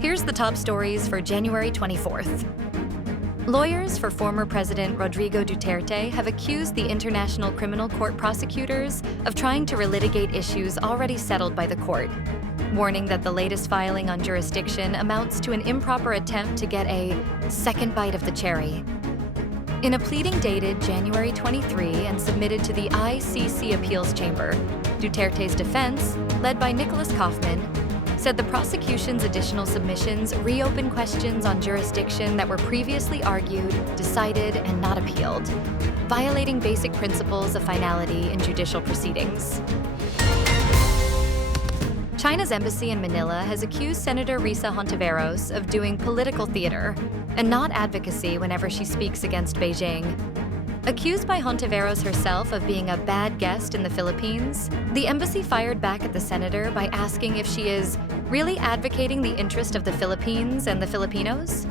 Here's the top stories for January 24th. Lawyers for former President Rodrigo Duterte have accused the International Criminal Court prosecutors of trying to relitigate issues already settled by the court, warning that the latest filing on jurisdiction amounts to an improper attempt to get a second bite of the cherry. In a pleading dated January 23 and submitted to the ICC Appeals Chamber, Duterte's defense, led by Nicholas Kaufman, said the prosecution's additional submissions reopen questions on jurisdiction that were previously argued, decided, and not appealed, violating basic principles of finality in judicial proceedings. China's embassy in Manila has accused Senator Risa Hontiveros of doing political theater and not advocacy whenever she speaks against Beijing. Accused by Hontiveros herself of being a bad guest in the Philippines, the embassy fired back at the senator by asking if she is really advocating the interest of the Philippines and the Filipinos?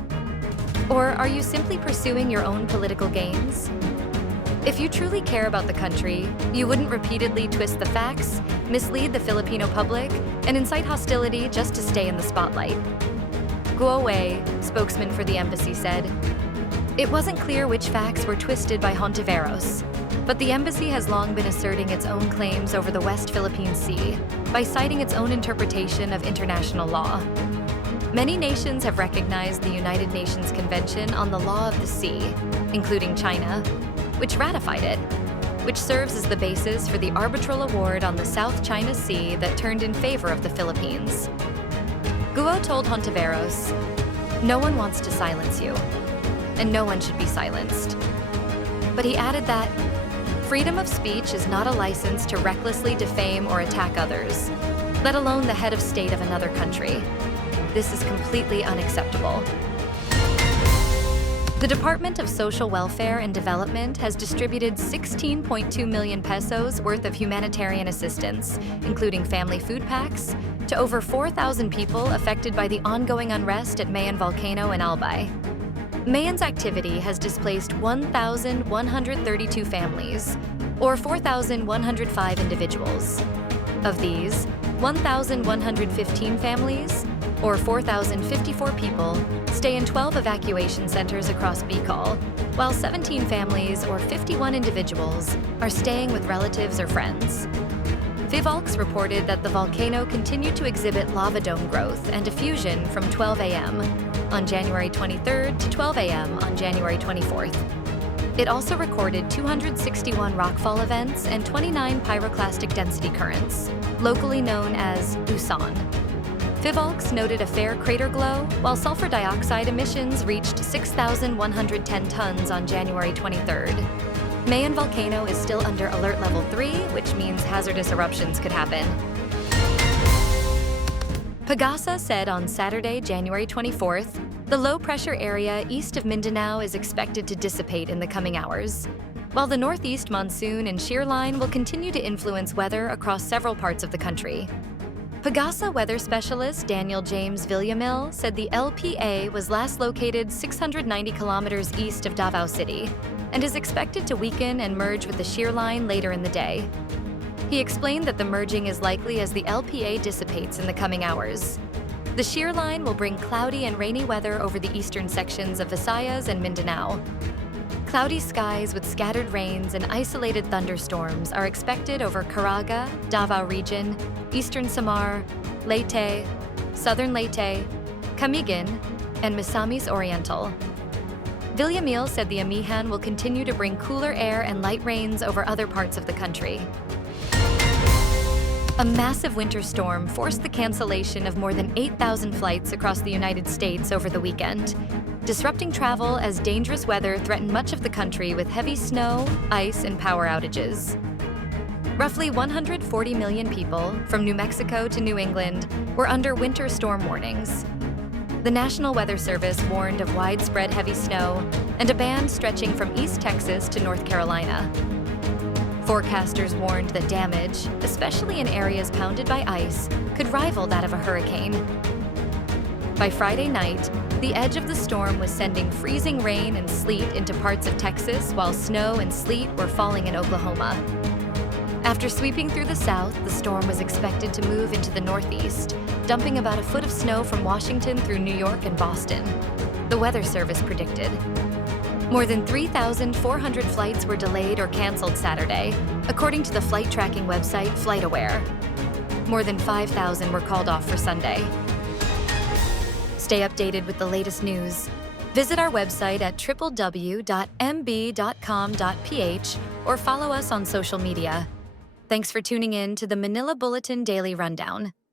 Or are you simply pursuing your own political gains? If you truly care about the country, you wouldn't repeatedly twist the facts, mislead the Filipino public, and incite hostility just to stay in the spotlight. Guo Wei, spokesman for the embassy, said, "It wasn't clear which facts were twisted by Hontiveros, but the embassy has long been asserting its own claims over the West Philippine Sea by citing its own interpretation of international law. Many nations have recognized the United Nations Convention on the Law of the Sea, including China, which ratified it, which serves as the basis for the arbitral award on the South China Sea that turned in favor of the Philippines." Guo told Hontiveros, "No one wants to silence you, and no one should be silenced." But he added that freedom of speech is not a license to recklessly defame or attack others, let alone the head of state of another country. This is completely unacceptable. The Department of Social Welfare and Development has distributed 16.2 million pesos worth of humanitarian assistance, including family food packs, to over 4,000 people affected by the ongoing unrest at Mayon Volcano in Albay. Mayon's activity has displaced 1,132 families, or 4,105 individuals. Of these, 1,115 families, or 4,054 people, stay in 12 evacuation centers across Bicol, while 17 families, or 51 individuals, are staying with relatives or friends. Phivolcs reported that the volcano continued to exhibit lava dome growth and diffusion from 12 a.m. on January 23rd to 12 a.m. on January 24th. It also recorded 261 rockfall events and 29 pyroclastic density currents, locally known as Usan. Phivolcs noted a fair crater glow, while sulfur dioxide emissions reached 6,110 tons on January 23rd. Mayon Volcano is still under Alert Level 3, which means hazardous eruptions could happen. PAGASA said on Saturday, January 24th, the low-pressure area east of Mindanao is expected to dissipate in the coming hours, while the northeast monsoon and shear line will continue to influence weather across several parts of the country. PAGASA weather specialist Daniel James Villamil said the LPA was last located 690 kilometers east of Davao City and is expected to weaken and merge with the shear line later in the day. He explained that the merging is likely as the LPA dissipates in the coming hours. The shear line will bring cloudy and rainy weather over the eastern sections of Visayas and Mindanao. Cloudy skies with scattered rains and isolated thunderstorms are expected over Caraga, Davao Region, Eastern Samar, Leyte, Southern Leyte, Camiguin, and Misamis Oriental. Villamil said the amihan will continue to bring cooler air and light rains over other parts of the country. A massive winter storm forced the cancellation of more than 8,000 flights across the United States over the weekend, disrupting travel as dangerous weather threatened much of the country with heavy snow, ice, and power outages. Roughly 140 million people, from New Mexico to New England, were under winter storm warnings. The National Weather Service warned of widespread heavy snow and a band stretching from East Texas to North Carolina. Forecasters warned that damage, especially in areas pounded by ice, could rival that of a hurricane. By Friday night, the edge of the storm was sending freezing rain and sleet into parts of Texas, while snow and sleet were falling in Oklahoma. After sweeping through the south, the storm was expected to move into the northeast, dumping about a foot of snow from Washington through New York and Boston. The Weather Service predicted. More than 3,400 flights were delayed or canceled Saturday, according to the flight tracking website FlightAware. More than 5,000 were called off for Sunday. Stay updated with the latest news. Visit our website at www.mb.com.ph or follow us on social media. Thanks for tuning in to the Manila Bulletin Daily Rundown.